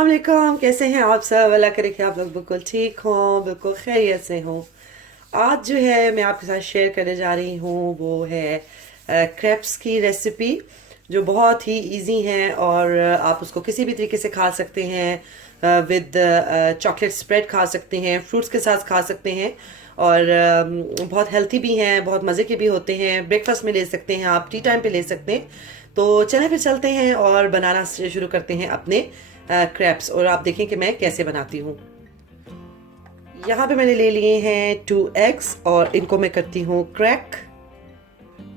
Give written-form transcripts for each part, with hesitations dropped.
अस्सलाम वालेकुम, कैसे हैं आप सब। अल्लाह करे कि आप लोग बिल्कुल ठीक हों, बिल्कुल खैरियत से हों। आज जो है मैं आपके साथ शेयर करने जा रही हूँ वो है क्रेप्स की रेसिपी, जो बहुत ही इजी हैं और आप उसको किसी भी तरीके से खा सकते हैं। विद चॉकलेट स्प्रेड खा सकते हैं, फ्रूट्स के साथ खा सकते हैं और बहुत हेल्थी भी हैं, बहुत मज़े के भी होते हैं। ब्रेकफास्ट में ले सकते हैं, आप टी टाइम पे ले सकते हैं। तो चलें फिर चलते हैं और बनाना शुरू करते हैं अपने क्रैप्स। और आप देखें कि मैं कैसे बनाती हूँ। यहाँ पे मैंने ले लिए हैं 2 एग्स और इनको मैं करती हूँ क्रैक।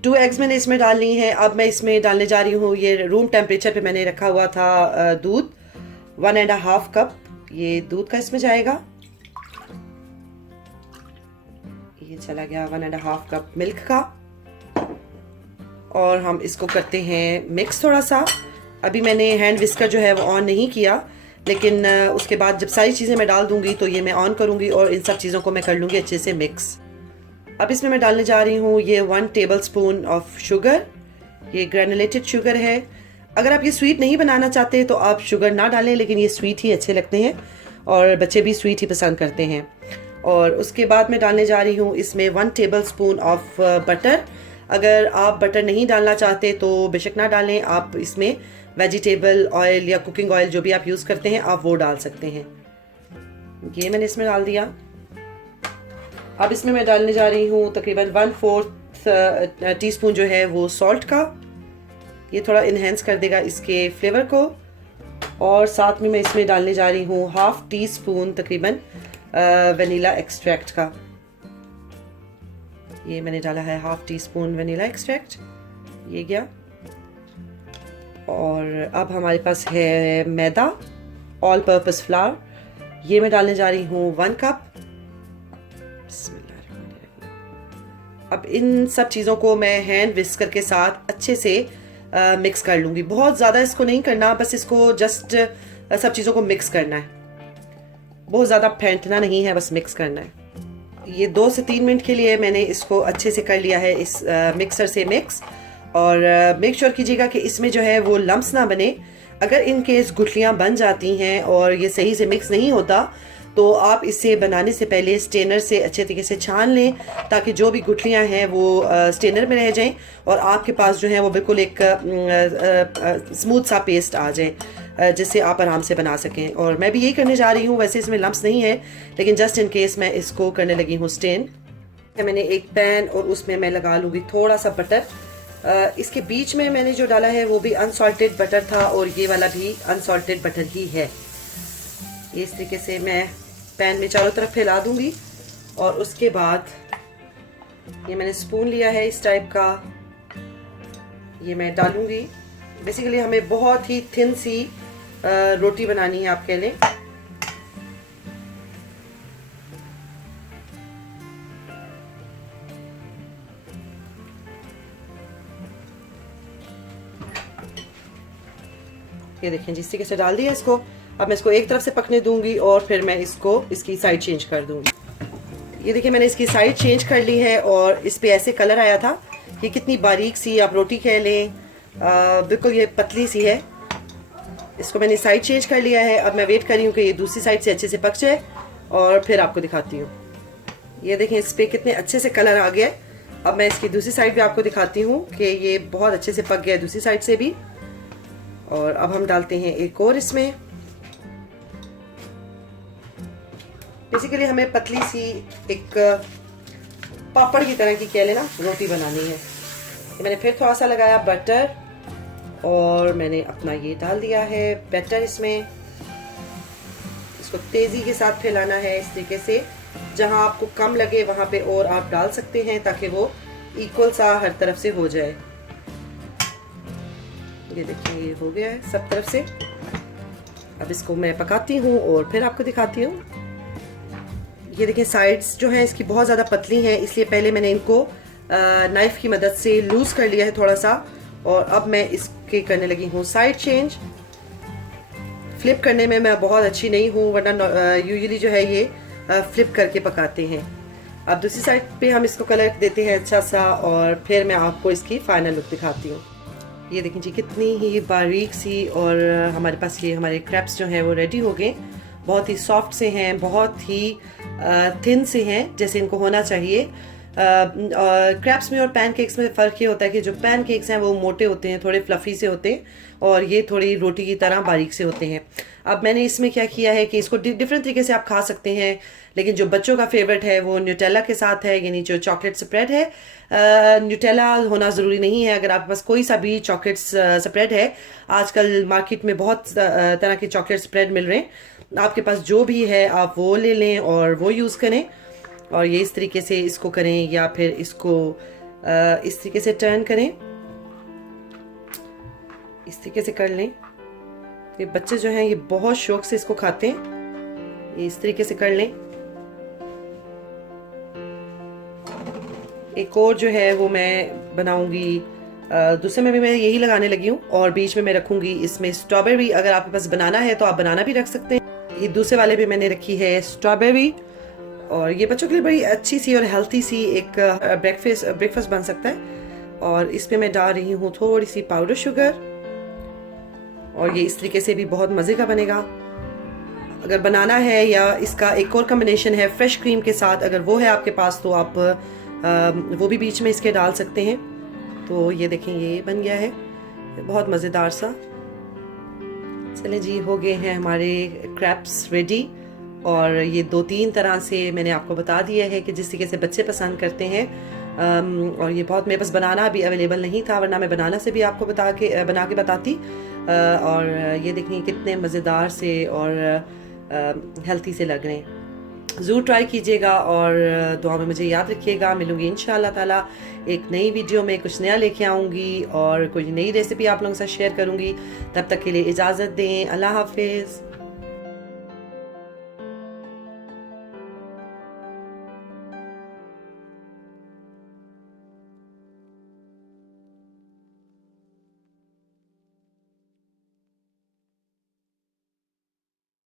2 एग्स मैंने इसमें डाल ली हैं। अब मैं इसमें डालने जा रही हूँ, ये रूम टेम्परेचर पे मैंने रखा हुआ था दूध, 1.5 कप ये दूध का इसमें जाएगा। ये चला गया 1.5 कप मिल्क का। और हम इसको करते हैं मिक्स थोड़ा सा। अभी मैंने हैंड विस्कर जो है वो ऑन नहीं किया, लेकिन उसके बाद जब सारी चीज़ें मैं डाल दूंगी तो ये मैं ऑन करूंगी और इन सब चीज़ों को मैं कर लूँगी अच्छे से मिक्स। अब इसमें मैं डालने जा रही हूँ ये 1 टेबल स्पून ऑफ शुगर। ये ग्रेनुलेटेड शुगर है। अगर आप ये स्वीट नहीं बनाना चाहते तो आप शुगर ना डालें, लेकिन ये स्वीट ही अच्छे लगते हैं और बच्चे भी स्वीट ही पसंद करते हैं। और उसके बाद मैं डालने जा रही हूँ इसमें 1 टेबल स्पून ऑफ बटर। अगर आप बटर नहीं डालना चाहते तो बेशक ना डालें, आप इसमें वेजिटेबल ऑयल या कुकिंग ऑयल जो भी आप यूज़ करते हैं आप वो डाल सकते हैं। ये मैंने इसमें डाल दिया। अब इसमें मैं डालने जा रही हूँ तकरीबन 1/4 टीस्पून जो है वो सॉल्ट का। ये थोड़ा इन्हेंस कर देगा इसके फ्लेवर को। और साथ में मैं इसमें डालने जा रही हूँ 1/2 टीस्पून तकरीबन वनीला एक्सट्रैक्ट का। ये मैंने डाला है 1/2 टीस्पून वनीला एक्सट्रैक्ट, ये गया। और अब हमारे पास है मैदा, ऑल पर्पस फ्लावर। ये मैं डालने जा रही हूँ 1 कप। अब इन सब चीज़ों को मैं हैंड विस्कर के साथ अच्छे से मिक्स कर लूँगी। बहुत ज़्यादा इसको नहीं करना, बस इसको जस्ट सब चीज़ों को मिक्स करना है। बहुत ज़्यादा फेंटना नहीं है, बस मिक्स करना है। ये 2 से 3 मिनट के लिए मैंने इसको अच्छे से कर लिया है इस मिक्सर से मिक्स। और मेक श्योर कीजिएगा कि इसमें जो है वो लम्स ना बने। अगर इन केस गुठलियाँ बन जाती हैं और ये सही से मिक्स नहीं होता तो आप इसे बनाने से पहले स्टेनर से अच्छे तरीके से छान लें, ताकि जो भी गुठलियाँ हैं वो स्टेनर में रह जाएं और आपके पास जो है वो बिल्कुल एक स्मूथ सा पेस्ट आ जाए जिससे आप आराम से बना सकें। और मैं भी यही करने जा रही हूँ। वैसे इसमें लम्स नहीं है, लेकिन जस्ट इन केस मैं इसको करने लगी हूँ स्टेन। मैंने एक पैन और उसमें मैं लगा लूँगी थोड़ा सा बटर। इसके बीच में मैंने जो डाला है वो भी अनसॉल्टेड बटर था और ये वाला भी अनसॉल्टेड बटर ही है। इस तरीके से मैं पैन में चारों तरफ फैला दूंगी। और उसके बाद ये मैंने स्पून लिया है इस टाइप का, ये मैं डालूंगी। बेसिकली हमें बहुत ही थिन सी रोटी बनानी है आपके लिए। ये देखें जिस तरीके से डाल दिया इसको। अब मैं इसको एक तरफ से पकने दूंगी और फिर मैं इसकी साइड चेंज कर दूंगी। ये देखिए मैंने इसकी साइड चेंज कर ली है और इस पे ऐसे कलर आया था कि कितनी बारीक सी आप रोटी कह लें, बिल्कुल ये पतली सी है। इसको मैंने साइड चेंज कर लिया है। अब मैं वेट कर रही हूँ कि ये दूसरी साइड से अच्छे से पक जाए और फिर आपको दिखाती हूँ। ये देखें इस पर कितने अच्छे से कलर आ गया। अब मैं इसकी दूसरी साइड भी आपको दिखाती हूँ कि ये बहुत अच्छे से पक गया है दूसरी साइड से भी। और अब हम डालते हैं एक और इसमें। बेसिकली हमें पतली सी एक पापड़ की तरह की कह लेना रोटी बनानी है। मैंने फिर थोड़ा सा लगाया बटर और मैंने अपना ये डाल दिया है बैटर इसमें। इसको तेज़ी के साथ फैलाना है इस तरीके से, जहां आपको कम लगे वहां पे और आप डाल सकते हैं ताकि वो इक्वल सा हर तरफ से हो जाए। ये देखिए ये हो गया है सब तरफ से। अब इसको मैं पकाती हूँ और फिर आपको दिखाती हूँ। ये देखिए साइड्स जो हैं इसकी बहुत ज़्यादा पतली हैं, इसलिए पहले मैंने इनको नाइफ की मदद से लूज़ कर लिया है थोड़ा सा। और अब मैं इसके करने लगी हूँ साइड चेंज। फ्लिप करने में मैं बहुत अच्छी नहीं हूँ, वरना यूजुअली जो है ये फ्लिप करके पकाते हैं। अब दूसरी साइड पे हम इसको कलर देते हैं अच्छा सा और फिर मैं आपको इसकी फाइनल लुक दिखाती हूँ। ये देखें जी कितनी ही बारीक सी, और हमारे पास ये हमारे क्रैप्स जो हैं वो रेडी हो गए। बहुत ही सॉफ्ट से हैं, बहुत ही थिन से हैं, जैसे इनको होना चाहिए। क्रैप्स में और पैनकेक्स में फ़र्क ये होता है कि जो पैनकेक्स हैं वो मोटे होते हैं, थोड़े फ्लफ़ी से होते हैं, और ये थोड़ी रोटी की तरह बारीक से होते हैं। अब मैंने इसमें क्या किया है कि इसको डिफरेंट तरीके से आप खा सकते हैं, लेकिन जो बच्चों का फेवरेट है वो न्यूटेला के साथ है, यानी जो चॉकलेट स्प्रेड है। न्यूटेला होना ज़रूरी नहीं है, अगर आपके पास कोई सा भी चॉकलेट स्प्रेड है। आजकल मार्केट में बहुत तरह के चॉकलेट स्प्रेड मिल रहे हैं, आपके पास जो भी है आप वो ले लें और वो यूज़ करें। और ये इस तरीके से इसको करें, या फिर इसको इस तरीके से टर्न करें, इस तरीके से कर लें। ये बच्चे जो हैं ये बहुत शौक से इसको खाते हैं। ये इस तरीके से कर लें। एक और जो है वो मैं बनाऊंगी, दूसरे में भी मैं यही लगाने लगी हूँ, और बीच में मैं रखूंगी इसमें स्ट्रॉबेरी। अगर आपके पास बनाना है तो आप बनाना भी रख सकते हैं। ये दूसरे वाले पे मैंने रखी है स्ट्रॉबेरी, और ये बच्चों के लिए बड़ी अच्छी सी और हेल्थी सी एक ब्रेकफास्ट बन सकता है। और इसमें मैं डाल रही हूँ थोड़ी सी पाउडर शुगर, और ये इस तरीके से भी बहुत मज़े का बनेगा। अगर बनाना है, या इसका एक और कॉम्बिनेशन है फ्रेश क्रीम के साथ, अगर वो है आपके पास तो आप वो भी बीच में इसके डाल सकते हैं। तो ये देखें ये बन गया है बहुत मज़ेदार सा। चलें जी, हो गए हैं हमारे क्रैप्स रेडी। और ये 2-3 तरह से मैंने आपको बता दिया है कि जिस तरीके से बच्चे पसंद करते हैं। और ये बहुत, मेरे पास बनाना भी अवेलेबल नहीं था, वरना मैं बनाना से भी आपको बना के बताती। और ये देखें कितने मज़ेदार से और हेल्थी से लग रहे हैं। ज़रूर ट्राई कीजिएगा, और दुआ में मुझे याद रखिएगा। मिलूंगी इंशाअल्लाह ताला एक नई वीडियो में, कुछ नया लेके आऊँगी और कोई नई रेसिपी आप लोगों के साथ शेयर करूँगी। तब तक के लिए इजाज़त दें। अल्लाह हाफिज़।